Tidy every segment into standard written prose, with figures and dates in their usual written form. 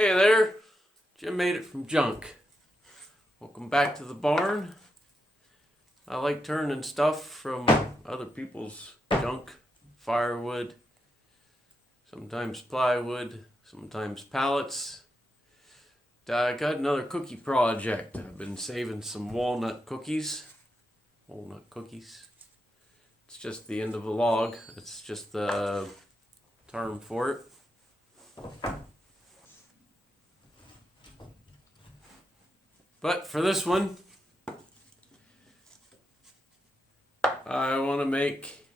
Hey there, Jim made it from junk. Welcome back to the barn. I like turning stuff from other people's junk, firewood, sometimes plywood, sometimes pallets. I got another cookie project. I've been saving some walnut cookies. Walnut cookies. It's just the end of a log. It's just the term for it. But for this one, I want to make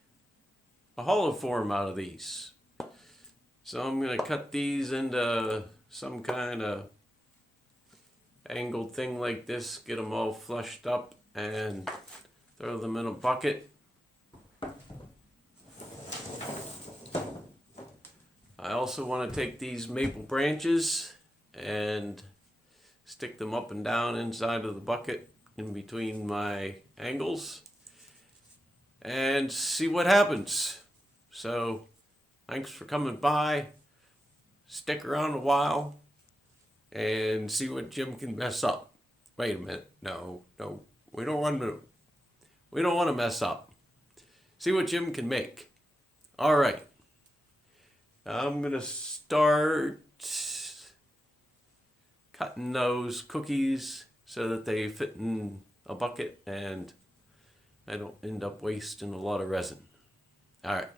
a hollow form out of these. So I'm going to cut these into some kind of angled thing like this, get them all flushed up and throw them in a bucket. I also want to take these maple branches and stick them up and down inside of the bucket in between my angles and see what happens. So thanks for coming by. Stick around a while and see what Jim can mess up. Wait a minute. No, we don't want to mess up. See what Jim can make. All right. I'm going to start cutting those cookies so that they fit in a bucket and I don't end up wasting a lot of resin. All right.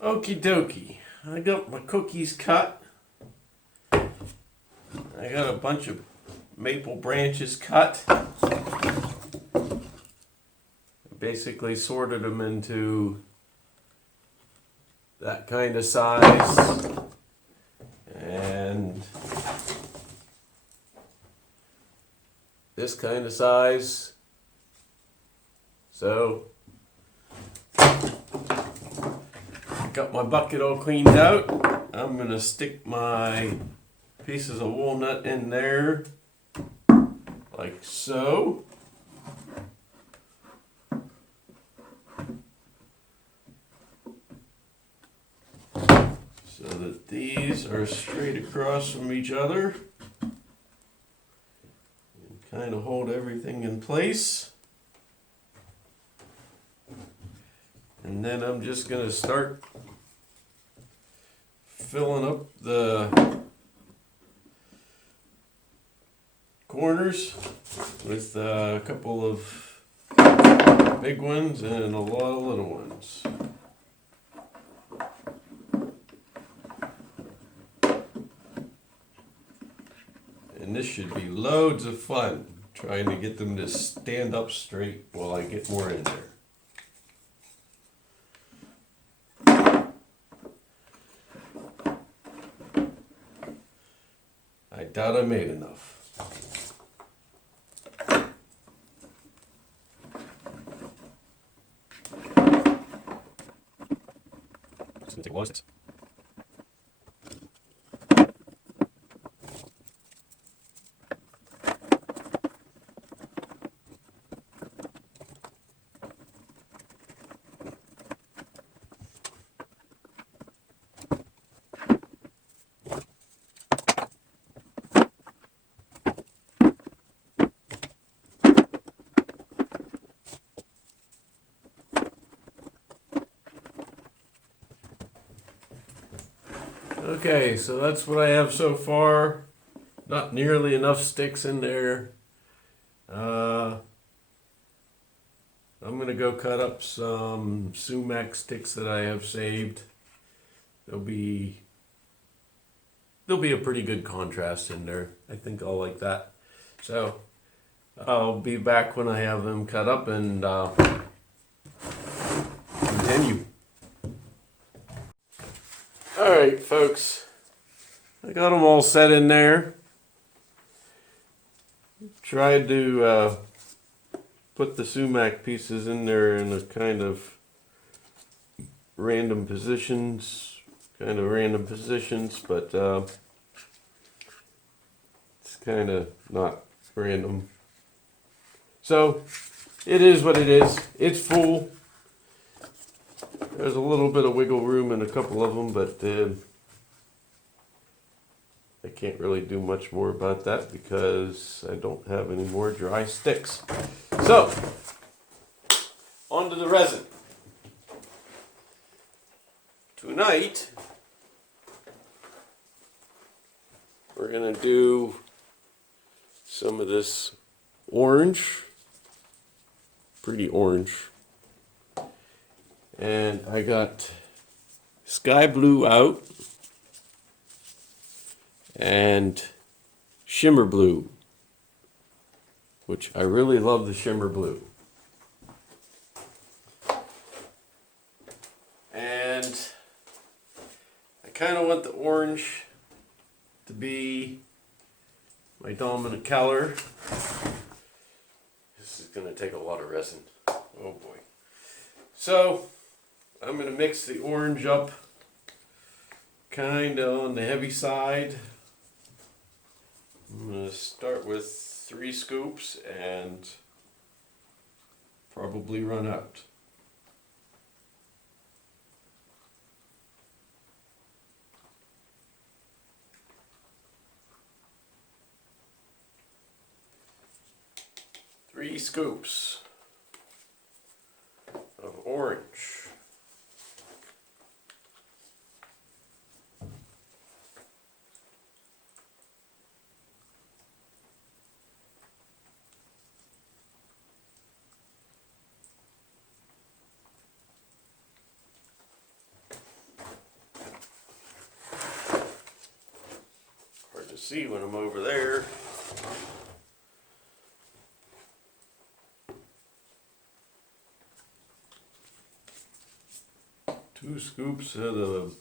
Okie dokie. I got my cookies cut. I got a bunch of maple branches cut. Basically sorted them into that kind of size and this kind of size. So got my bucket all cleaned out. I'm gonna stick my pieces of walnut in there like so. So that these are straight across from each other and kind of hold everything in place. And then I'm just going to start filling up the corners with a couple of big ones and a lot of little ones. And this should be loads of fun, trying to get them to stand up straight while I get more in there. I doubt I made enough. It's gonna take a lot of steps. Okay, so that's what I have so far. Not nearly enough sticks in there. I'm gonna go cut up some Sumac sticks that I have saved. There'll be a pretty good contrast in there. I think I'll like that. So I'll be back when I have them cut up and continue. Alright folks, I got them all set in there. Tried to put the Sumac pieces in there in a kind of random positions, but it's kind of not random. So it is what it is. It's full. There's a little bit of wiggle room in a couple of them, but I can't really do much more about that because I don't have any more dry sticks. So, on to the resin. Tonight, we're going to do some of this orange, pretty orange. And I got sky blue out and shimmer blue, which I really love the shimmer blue. And I kind of want the orange to be my dominant color. This is going to take a lot of resin. Oh boy. So I'm going to mix the orange up kind of on the heavy side. I'm going to start with 3 scoops and probably run out. Three scoops of orange. see when I'm over there. 2 scoops of the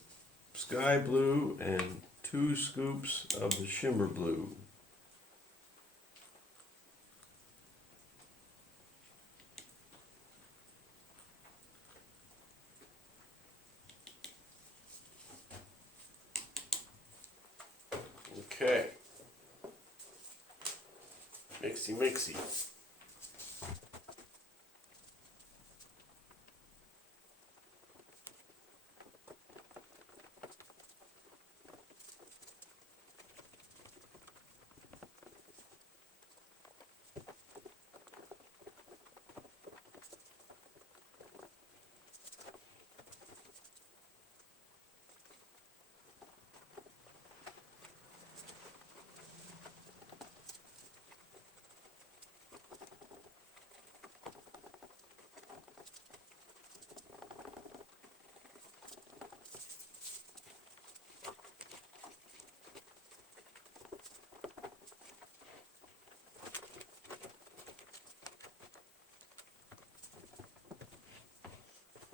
sky blue and 2 scoops of the shimmer blue. Okay. Mixy, mixy.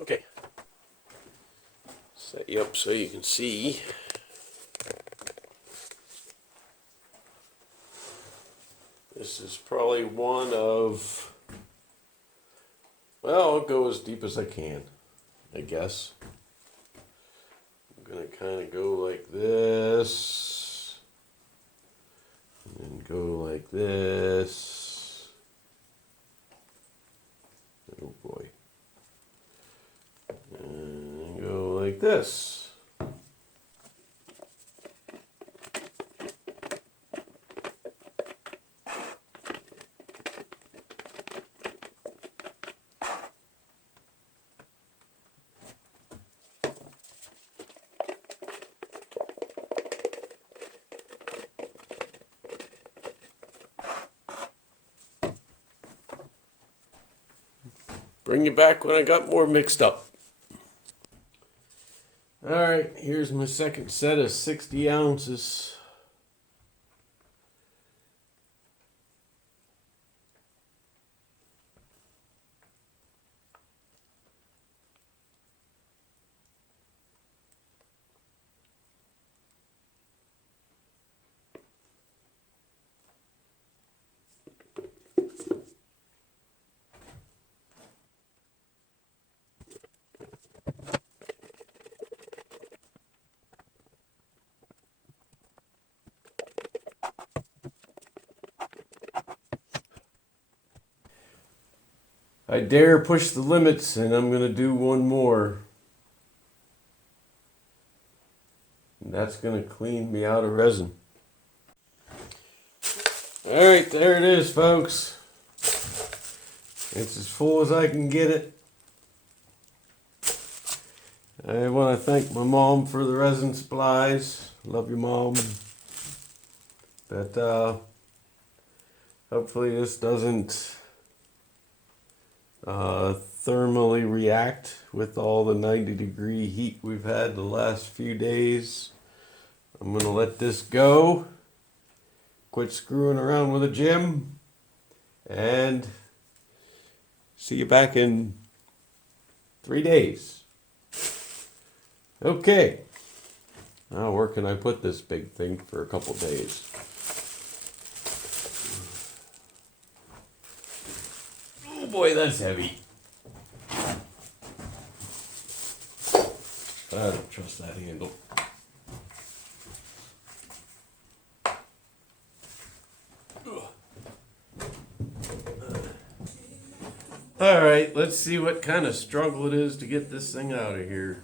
Okay. Set you up so you can see. This is probably one of, well, I'll go as deep as I can, I guess. I'm going to kind of go like this, and then go like this. Oh boy. And go like this. Bring you back when I got more mixed up. Alright, here's my second set of 60 ounces. I dare push the limits, and I'm going to do one more. And that's going to clean me out of resin. Alright, there it is, folks. It's as full as I can get it. I want to thank my mom for the resin supplies. Love you, Mom. But hopefully this doesn't thermally react with all the 90-degree heat we've had the last few days. I'm going to let this go. Quit screwing around with a gem. And see you back in 3 days. Okay. Now where can I put this big thing for a couple days? Oh boy, that's heavy. I don't trust that handle. Alright, let's see what kind of struggle it is to get this thing out of here.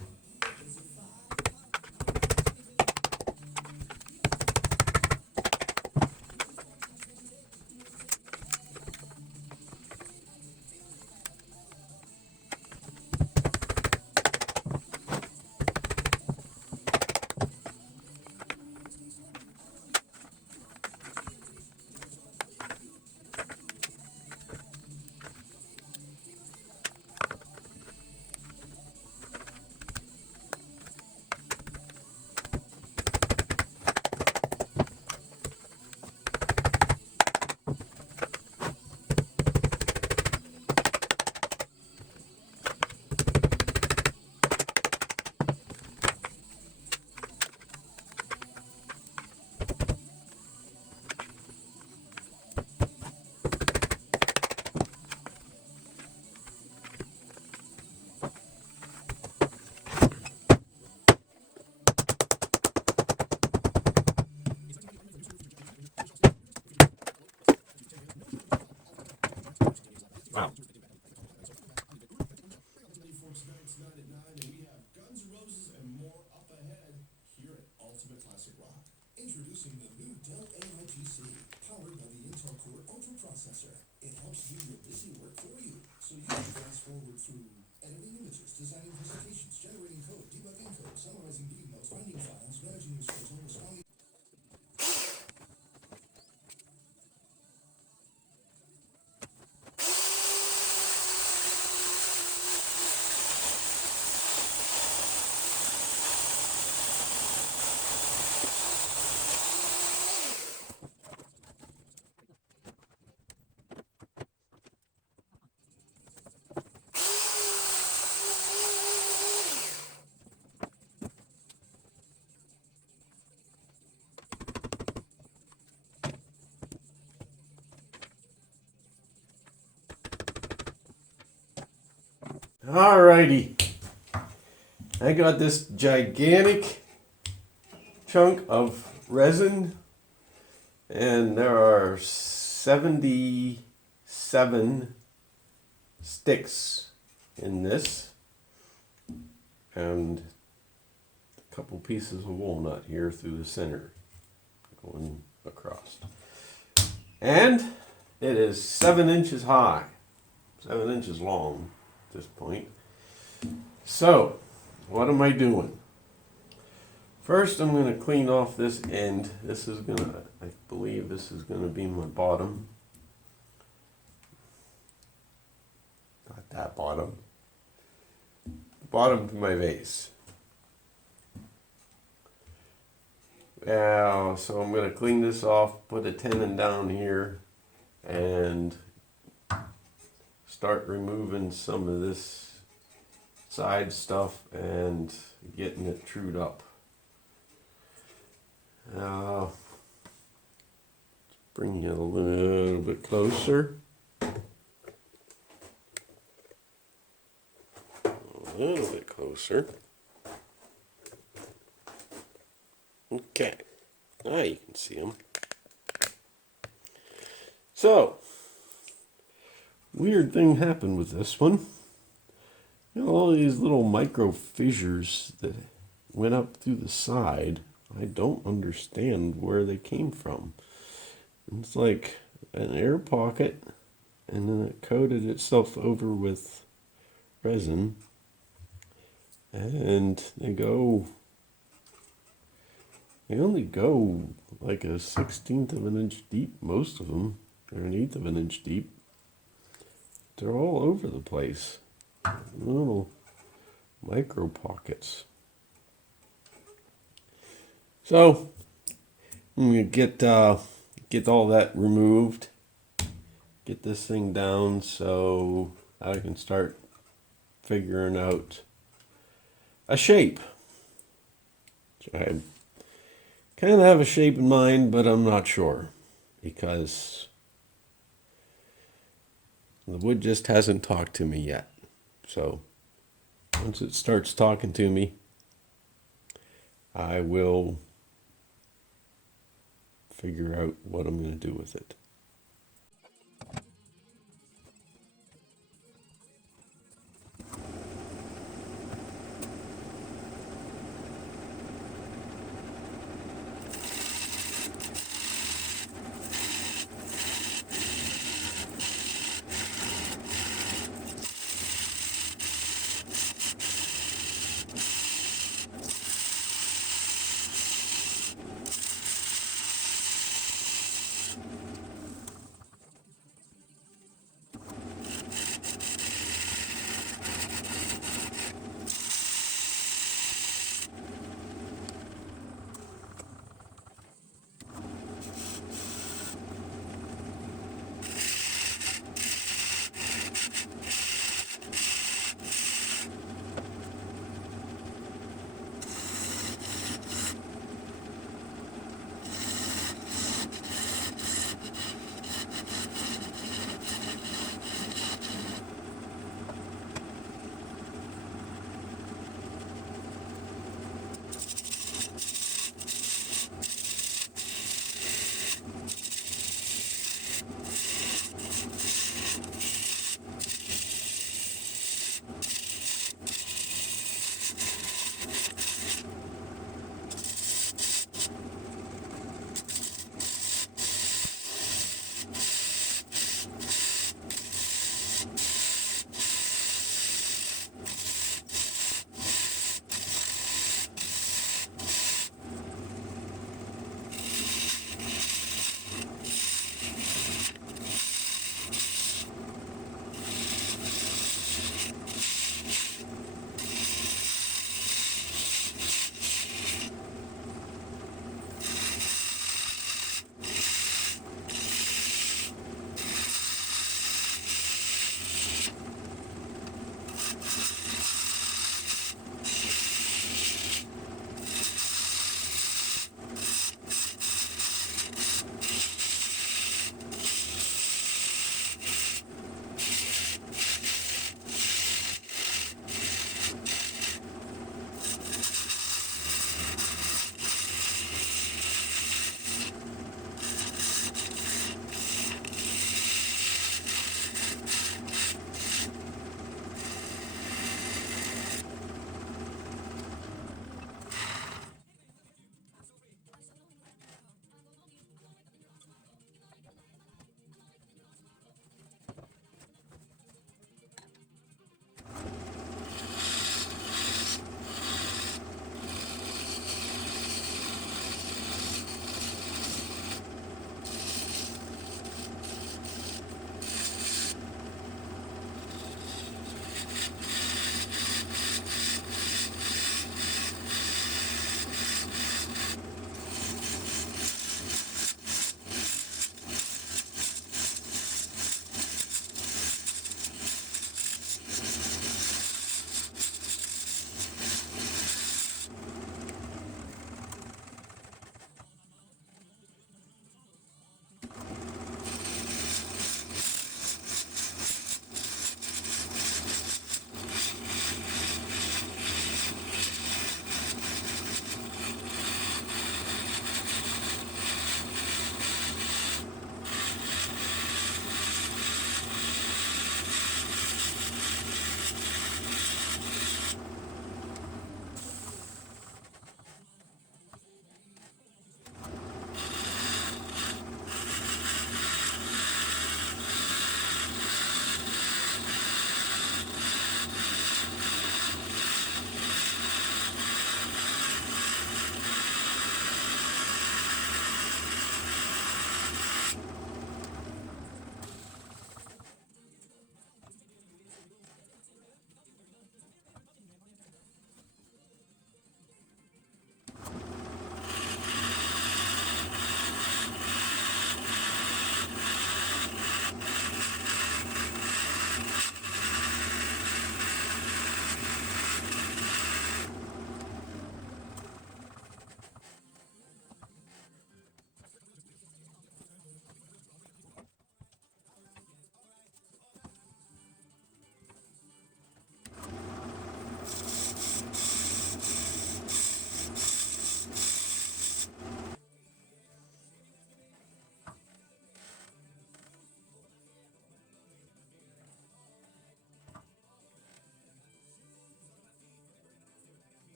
Wow. Folks, nights 9 at 9, and we have Guns N' Roses and more up ahead here at Ultimate Classic Rock. Introducing the new Dell AI PC, powered by the Intel Core Ultra processor. It helps do your busy work for you, so you can fast forward through editing images, designing presentations, generating code, debugging code, summarizing meeting notes, finding files, managing your schedule, responding. Alrighty. I got this gigantic chunk of resin, and there are 77 sticks in this, and a couple pieces of walnut here through the center going across. And it is 7 inches high, 7 inches long at this point. So, what am I doing? First, I'm going to clean off this end. This is going to, I believe this is going to be my bottom. Not that bottom. Bottom to my vase. Now, so I'm going to clean this off, put a tenon down here, and start removing some of this side stuff and getting it trued up. Bring it a little bit closer. A little bit closer. Okay, now you can see them. So, weird thing happened with this one. You know, all these little micro fissures that went up through the side, I don't understand where they came from. It's like an air pocket, and then it coated itself over with resin, and they only go like a 1/16 of an inch deep, most of them. They're 1/8 of an inch deep. They're all over the place. Little micro pockets. So I'm gonna get all that removed, get this thing down so I can start figuring out a shape. So I kind of have a shape in mind, but I'm not sure because the wood just hasn't talked to me yet. So once it starts talking to me, I will figure out what I'm going to do with it.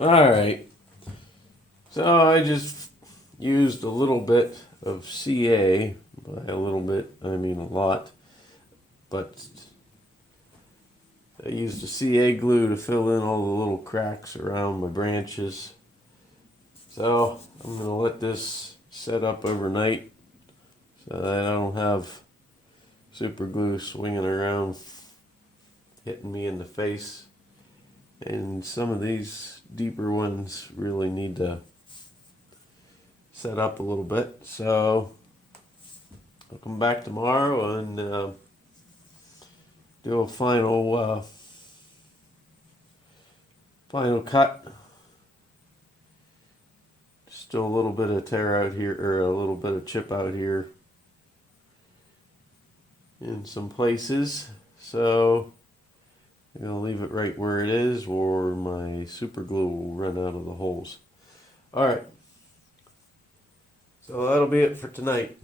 Alright, so I just used a little bit of CA. By a little bit, I mean a lot. But I used a CA glue to fill in all the little cracks around my branches. So I'm going to let this set up overnight so that I don't have super glue swinging around hitting me in the face. And some of these deeper ones really need to set up a little bit. So I'll come back tomorrow and do a final cut. Still a little bit of tear out here, or a little bit of chip out here in some places. So I'm going to leave it right where it is, or my super glue will run out of the holes. Alright, so that'll be it for tonight.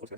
Okay.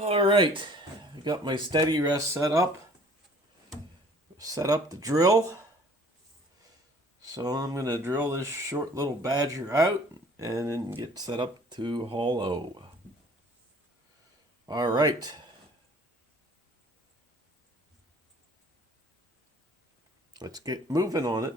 Alright, I got my steady rest set up. Set up the drill. So I'm going to drill this short little badger out and then get set up to hollow. All right. Let's get moving on it.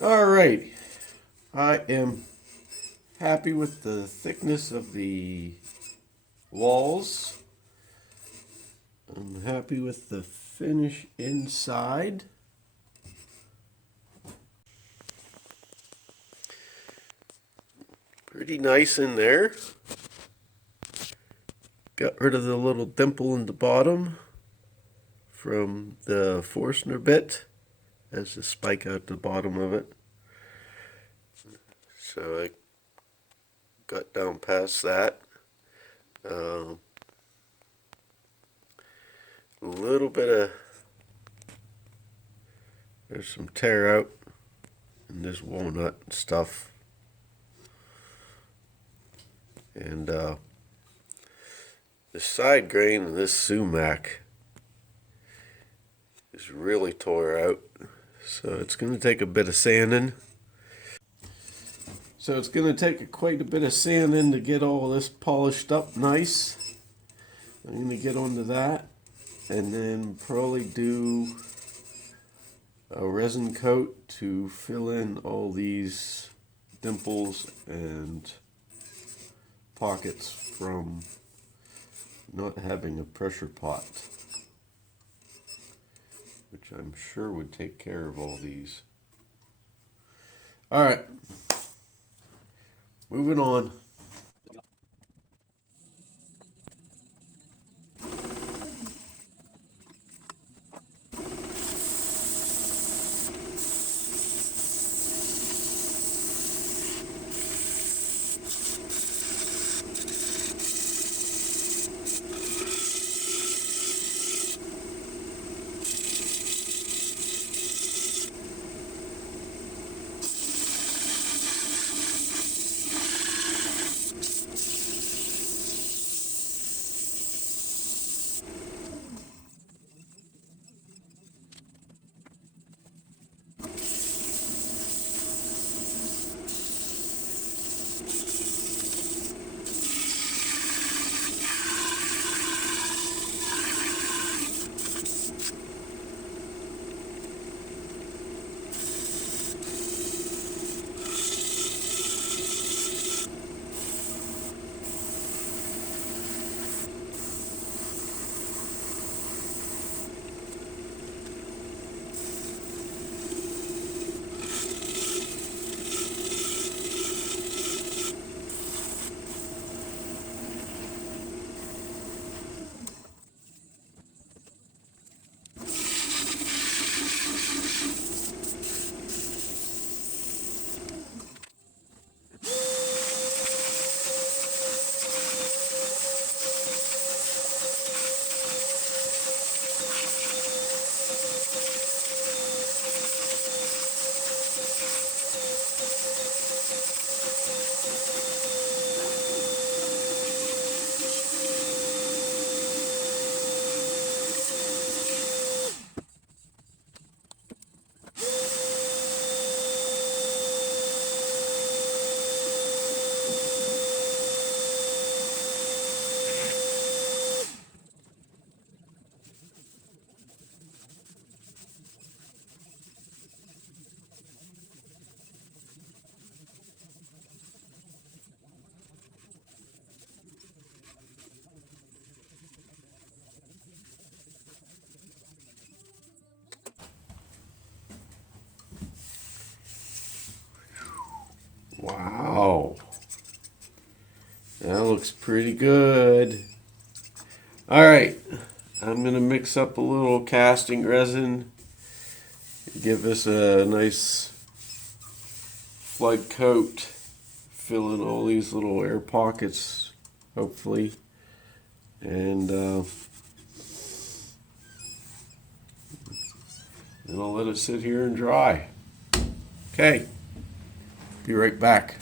All right, I am happy with the thickness of the walls. I'm happy with the finish inside. Pretty nice in there. Got rid of the little dimple in the bottom from the Forstner bit. There's a spike out the bottom of it. So I got down past that. A little bit of, there's some tear out in this walnut stuff. And the side grain of this Sumac is really tore out. So it's going to take a bit of sanding. So it's going to take quite a bit of sanding to get all this polished up nice. I'm going to get onto that and then probably do a resin coat to fill in all these dimples and pockets from not having a pressure pot, which I'm sure would take care of all these. All right, moving on. Wow. That looks pretty good. All right. I'm going to mix up a little casting resin. Give this a nice flood coat. Fill in all these little air pockets, hopefully. And then I'll let it sit here and dry. Okay. Be right back.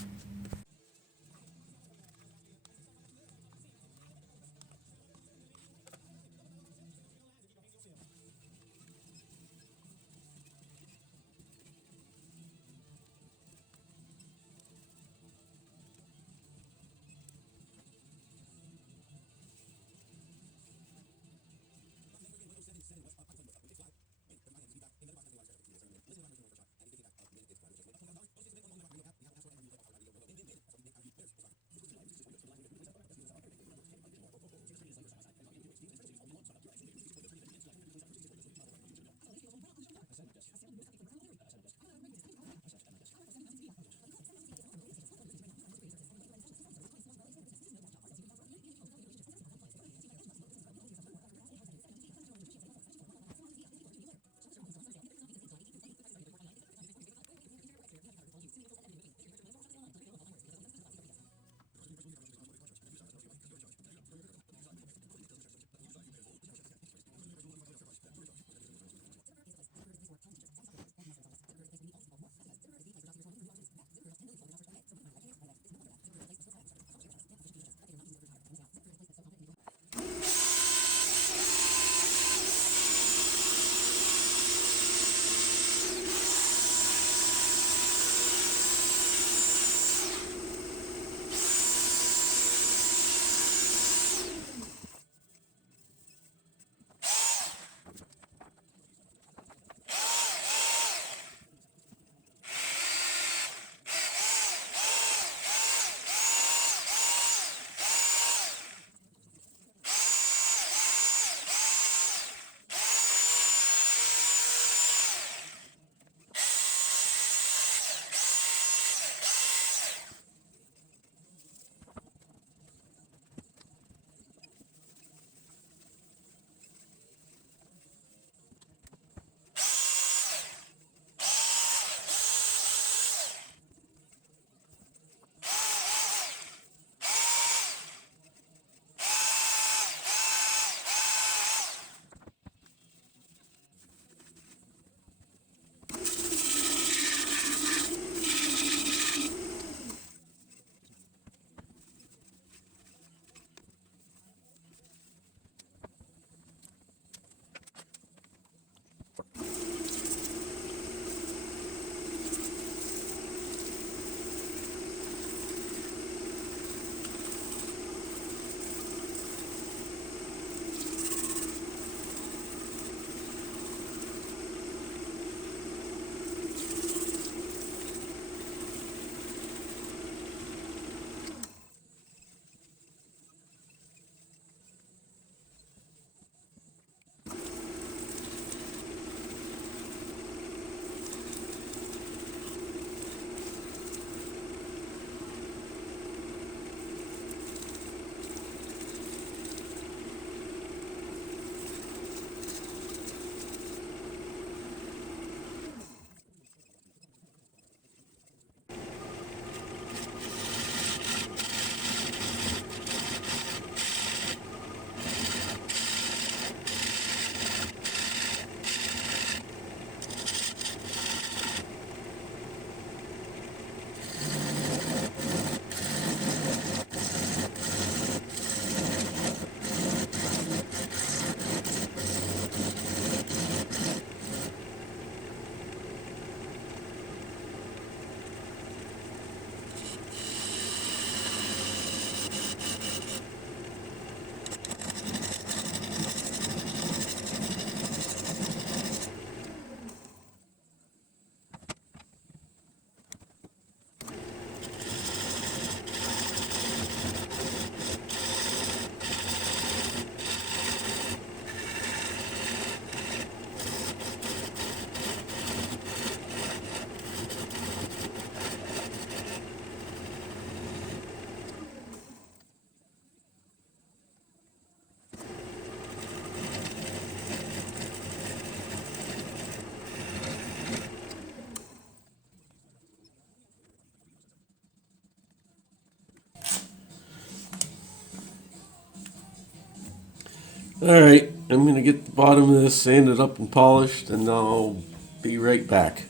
Alright, I'm going to get the bottom of this sanded up and polished, and I'll be right back.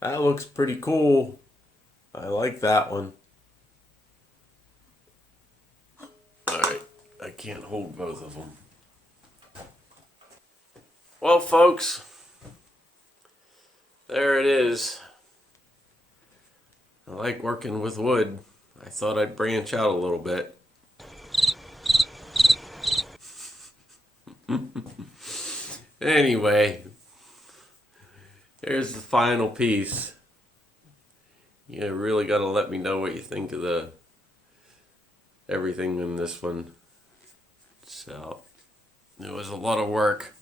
That looks pretty cool. I like that one. Alright, I can't hold both of them. Well, folks, there it is. I like working with wood. I thought I'd branch out a little bit. Anyway, here's the final piece. You really got to let me know what you think of the everything in this one. So, it was a lot of work.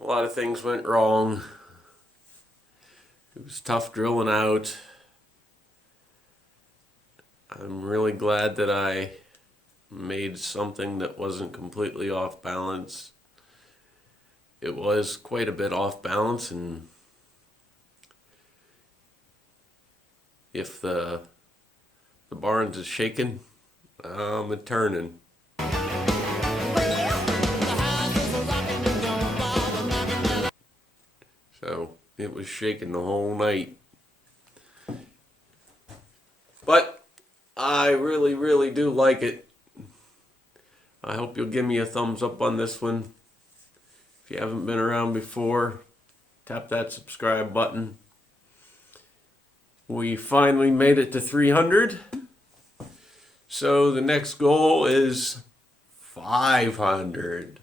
A lot of things went wrong. It was tough drilling out. I'm really glad that I made something that wasn't completely off balance. It was quite a bit off balance, and if the barns is shaking, I'm turning. So it was shaking the whole night. But I really, really do like it. I hope you'll give me a thumbs up on this one. If you haven't been around before, tap that subscribe button. We finally made it to 300. So the next goal is 500.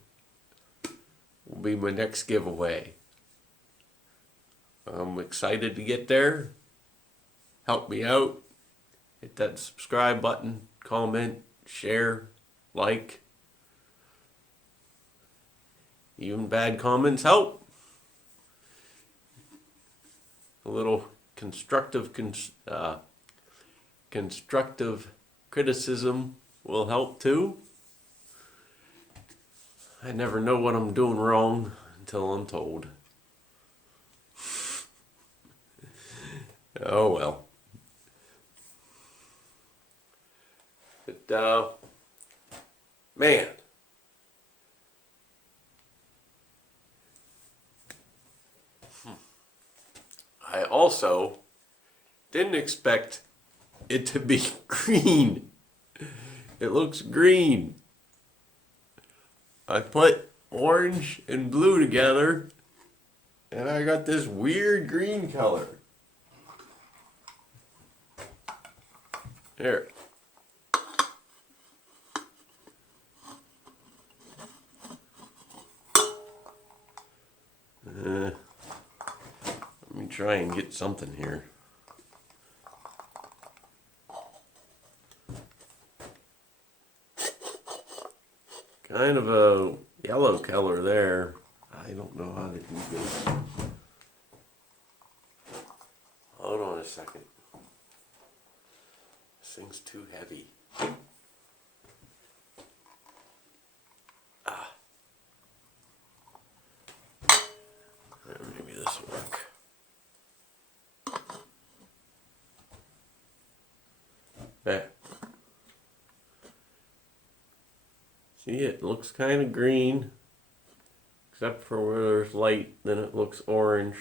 Will be my next giveaway. I'm excited to get there. Help me out. Hit that subscribe button, comment, share, like. Even bad comments help. A little constructive criticism will help too. I never know what I'm doing wrong until I'm told. Oh well. But man, I also didn't expect it to be green. It looks green. I put orange and blue together, and I got this weird green color. There. Let me try and get something here. Kind of a yellow color there. I don't know how to do this. Hold on a second. This thing's too heavy. Maybe this will work. There. See, it looks kind of green, except for where there's light, then it looks orange.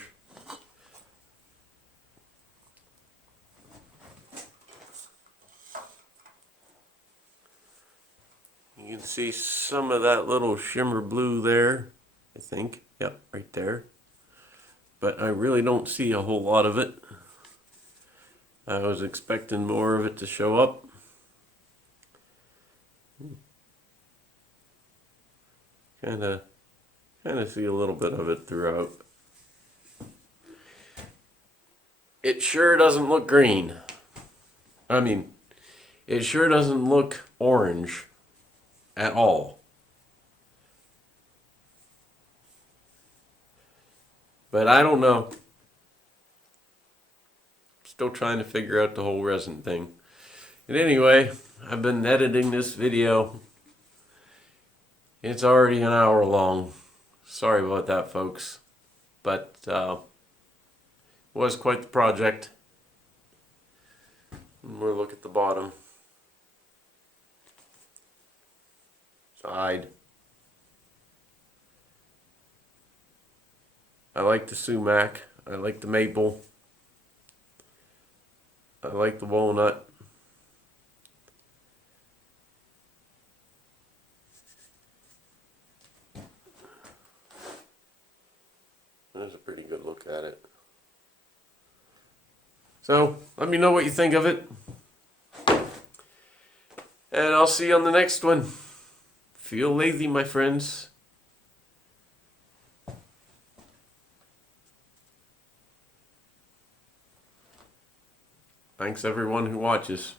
You can see some of that little shimmer blue there, I think. Yep, right there. But I really don't see a whole lot of it. I was expecting more of it to show up. Kind of see a little bit of it throughout. It sure doesn't look green. I mean, it sure doesn't look orange at all. But I don't know. Still trying to figure out the whole resin thing. And anyway, I've been editing this video. It's already an hour long. Sorry about that, folks. But it was quite the project. One more look at the bottom. Side. I like the sumac. I like the maple. I like the walnut. There's a pretty good look at it. So, let me know what you think of it. And I'll see you on the next one. Feel lathy, my friends. Thanks everyone who watches.